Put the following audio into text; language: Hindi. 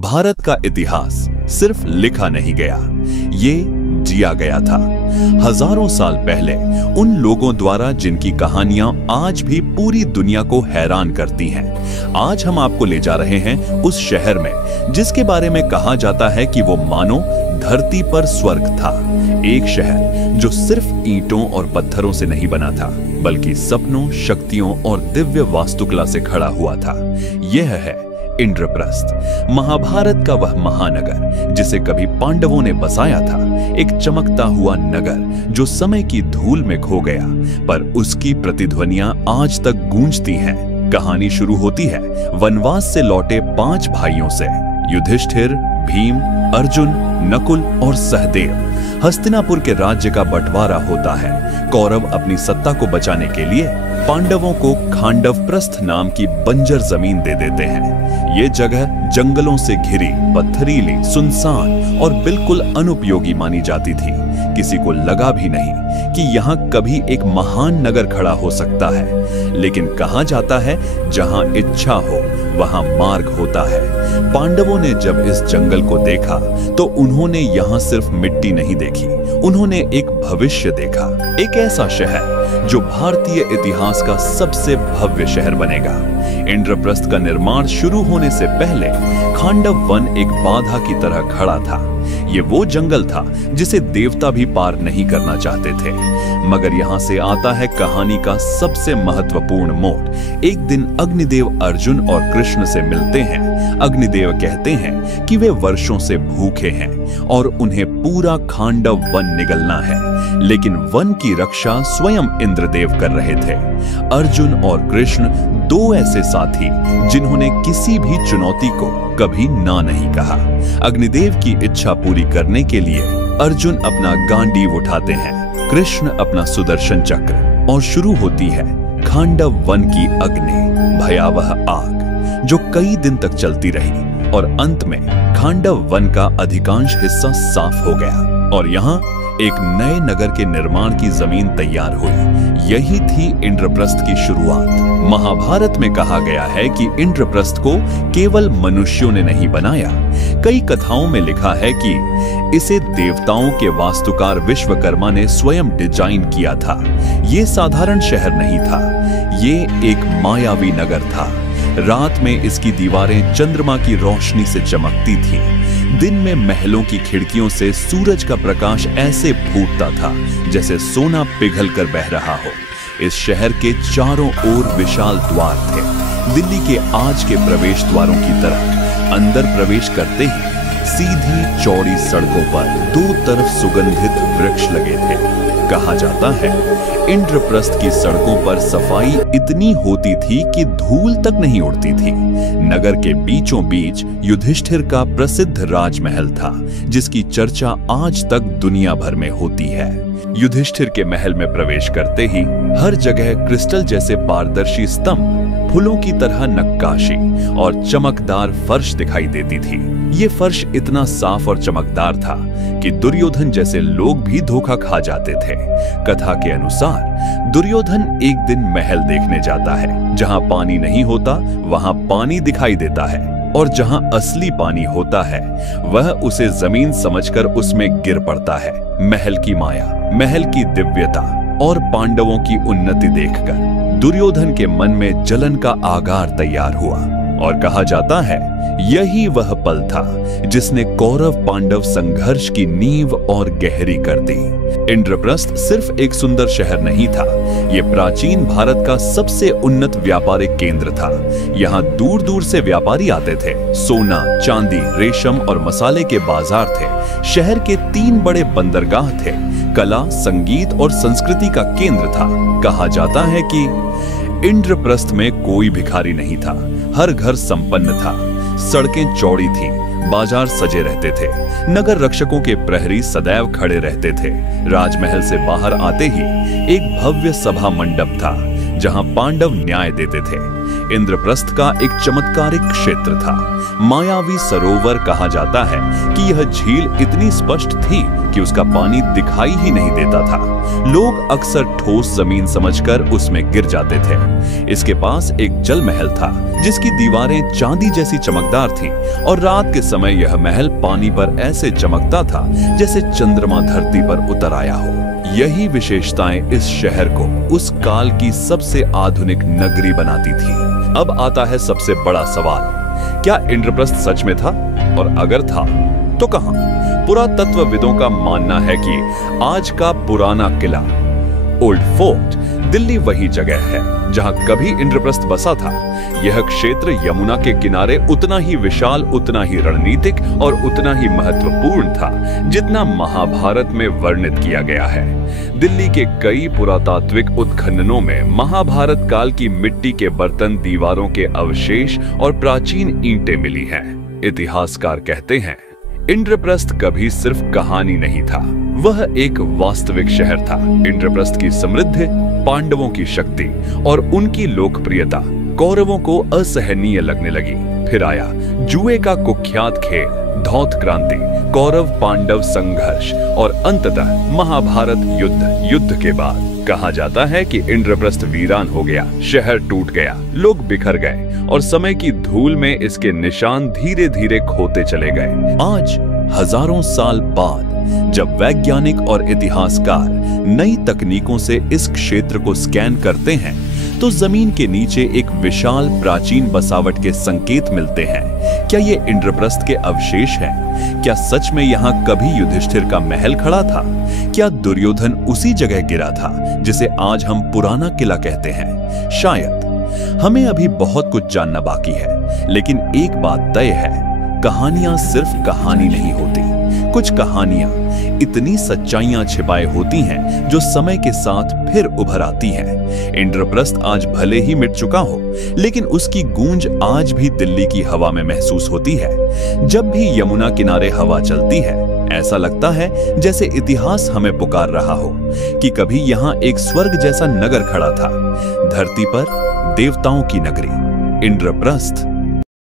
भारत का इतिहास सिर्फ लिखा नहीं गया, ये जिया गया था। हजारों साल पहले उन लोगों द्वारा जिनकी कहानियां आज भी पूरी दुनिया को हैरान करती हैं। आज हम आपको ले जा रहे हैं उस शहर में जिसके बारे में कहा जाता है कि वो मानो धरती पर स्वर्ग था। एक शहर जो सिर्फ ईंटों और पत्थरों से नहीं बना था, बल्कि सपनों, शक्तियों और दिव्य वास्तुकला से खड़ा हुआ था। यह है इंद्रप्रस्थ, महाभारत का वह महानगर जिसे कभी पांडवों ने बसाया था। एक चमकता हुआ नगर जो समय की धूल में खो गया, पर उसकी प्रतिध्वनियां आज तक गूंजती हैं। कहानी शुरू होती है वनवास से लौटे 5 भाइयों से, युधिष्ठिर, भीम, अर्जुन, नकुल और सहदेव। हस्तिनापुर के राज्य का बंटवारा होता है। कौरव अपनी सत्ता को बचाने के लिए पांडवों को खांडवप्रस्थ नाम की बंजर जमीन दे देते हैं। ये जगह जंगलों से घिरी, पत्थरीली, सुनसान और बिल्कुल अनुपयोगी मानी जाती थी। किसी को लगा भी नहीं कि यहाँ कभी एक महान नगर खड़ा हो सकता है, लेकिन कहा जाता है जहाँ इच्छा हो वहाँ मार्ग होता है। पांडवों ने जब इस जंगल को देखा तो उन्होंने यहाँ सिर्फ मिट्टी नहीं देखी, उन्होंने एक भविष्य देखा। एक ऐसा शहर जो भारतीय इतिहास का सबसे भव्य शहर बनेगा। इंद्रप्रस्थ का निर्माण शुरू होने से पहले खांडव वन एक बाधा की तरह खड़ा था। ये वो जंगल था जिसे देवता भी पार नहीं करना चाहते थे। मगर यहाँ से आता है कहानी का सबसे महत्वपूर्ण मोड़। एक दिन अग्निदेव अर्जुन और कृष्ण से मिलते हैं। अग्निदेव कहते हैं कि वे वर्षों से भूखे हैं और उन्हें पूरा खांडव वन निगलना है, लेकिन वन की रक्षा स्वयं इंद्रदेव कर रहे थे। अर्जुन और कृष्ण 2 ऐसे साथी जिन्होंने किसी भी चुनौती को कभी ना नहीं कहा। अग्निदेव की इच्छा पूरी करने के लिए अर्जुन अपना गांडीव उठाते हैं, कृष्ण अपना सुदर्शन चक्र, और शुरू होती है खांडव वन की अग्नि, भयावह आग जो कई दिन तक चलती रही और अंत में खांडव वन का अधिकांश हिस्सा साफ हो गया और यहाँ एक नए नगर के निर्माण की जमीन तैयार हुई। यही थी इंद्रप्रस्थ की शुरुआत। महाभारत में कहा गया है कि इंद्रप्रस्थ को केवल मनुष्यों ने नहीं बनाया। कई कथाओं में लिखा है कि इसे देवताओं के वास्तुकार विश्वकर्मा ने स्वयं डिजाइन किया था। ये साधारण शहर नहीं था, ये एक मायावी नगर था। रात में इसकी दीवारें चंद्रमा की रोशनी से चमकती थीं। दिन में महलों की खिड़कियों से सूरज का प्रकाश ऐसे फूटता था जैसे सोना पिघल कर बह रहा हो। इस शहर के चारों ओर विशाल द्वार थे, दिल्ली के आज के प्रवेश द्वारों की तरह। अंदर प्रवेश करते ही सीधी चौड़ी सड़कों पर 2 तरफ सुगंधित वृक्ष लगे थे। कहा जाता है इंद्रप्रस्थ की सड़कों पर सफाई इतनी होती थी कि धूल तक नहीं उड़ती थी। नगर के बीचों बीच युधिष्ठिर का प्रसिद्ध राजमहल था, जिसकी चर्चा आज तक दुनिया भर में होती है। युधिष्ठिर के महल में प्रवेश करते ही हर जगह क्रिस्टल जैसे पारदर्शी स्तंभ, फूलों की तरह नक्काशी और चमकदार फर्श दिखाई देती थी। ये फर्श इतना साफ और चमकदार था कि दुर्योधन जैसे लोग भी धोखा खा जाते थे। कथा के अनुसार दुर्योधन एक दिन महल देखने जाता है। जहां पानी नहीं होता वहां पानी दिखाई देता है, और जहां असली पानी होता है वह उसे जमीन समझकर उसमें गिर पड़ता है। महल की माया, महल की दिव्यता और पांडवों की उन्नति देखकर दुर्योधन के मन में जलन का आगार तैयार हुआ, और कहा जाता है यही वह पल था जिसने कौरव पांडव संघर्ष की नींव और गहरी कर दी। इंद्रप्रस्थ सिर्फ एक सुंदर शहर नहीं था, यह प्राचीन भारत का सबसे उन्नत व्यापारिक केंद्र था। यहाँ दूर दूर से व्यापारी आते थे। सोना, चांदी, रेशम और मसाले के बाजार थे। शहर के 3 बड़े बंदरगाह थे। कला, संगीत और संस्कृति का केंद्र था। कहा जाता है कि इंद्रप्रस्थ में कोई भिखारी नहीं था, हर घर संपन्न था। सड़कें चौड़ी थीं, बाजार सजे रहते थे, नगर रक्षकों के प्रहरी सदैव खड़े रहते थे। राजमहल से बाहर आते ही एक भव्य सभा मंडप था जहां पांडव न्याय देते थे। इंद्रप्रस्थ का एक चमत्कारिक क्षेत्र था। मायावी सरोवर कहा जाता है कि यह झील इतनी स्पष्ट थी कि उसका पानी दिखाई ही नहीं देता था। लोग अक्सर ठोस जमीन समझकर उसमें गिर जाते थे। इसके पास एक जल महल था जिसकी दीवारें चांदी जैसी चमकदार थीं और रात के समय यह महल पानी पर ऐसे चमकता था जैसे चंद्रमा धरती पर उतर आया हो। यही विशेषताएं इस शहर को उस काल की सबसे आधुनिक नगरी बनाती थी। अब आता है सबसे बड़ा सवाल, क्या इंद्रप्रस्थ सच में था? और अगर था तो कहां? पुरातत्वविदों का मानना है कि आज का पुराना किला ओल्ड फोर्ट दिल्ली वही जगह है जहां कभी इंद्रप्रस्थ बसा था। यह क्षेत्र यमुना के किनारे उतना ही विशाल, उतना ही रणनीतिक और उतना ही महत्वपूर्ण था जितना महाभारत में वर्णित किया गया है। दिल्ली के कई पुरातात्विक उत्खननों में महाभारत काल की मिट्टी के बर्तन, दीवारों के अवशेष और प्राचीन ईंटें मिली हैं। इतिहासकार कहते हैं इंद्रप्रस्थ कभी सिर्फ कहानी नहीं था, वह एक वास्तविक शहर था। इंद्रप्रस्थ की समृद्धि, पांडवों की शक्ति और उनकी लोकप्रियता कौरवों को असहनीय लगने लगी। फिर आया जुए का कुख्यात खेल, धौत क्रांति, कौरव पांडव संघर्ष और अंततः महाभारत युद्ध के बाद कहा जाता है कि इंद्रप्रस्थ वीरान हो गया, शहर टूट गया, लोग बिखर गए और समय की धूल में इसके निशान धीरे धीरे खोते चले गए। आज हजारों साल बाद जब वैज्ञानिक और इतिहासकार नई तकनीकों से इस क्षेत्र को स्कैन करते हैं तो जमीन के नीचे एक विशाल प्राचीन बसावट के संकेत मिलते हैं। क्या ये इंद्रप्रस्थ के अवशेष हैं? क्या सच में यहाँ कभी युधिष्ठिर का महल खड़ा था? क्या दुर्योधन उसी जगह गिरा था जिसे आज हम पुराना किला कहते हैं? शायद। हमें अभी बहुत कुछ जानना बाकी है, लेकिन एक बात तय है, कहानियां सिर्फ कहानी नहीं होती। कुछ कहानियां इतनी सच्चाइयां छिपाए होती हैं जो समय के साथ फिर उभर आती हैं। इंद्रप्रस्थ आज भले ही मिट चुका हो, लेकिन उसकी गूंज आज भी दिल्ली की हवा में महसूस होती है। जब भी यमुना किनारे हवा चलती है, ऐसा लगता है जैसे इतिहास हमें पुकार रहा हो कि कभी यहाँ एक स्वर्ग जैसा नगर खड़ा था। धरती पर देवताओं की नगरी इंद्रप्रस्थ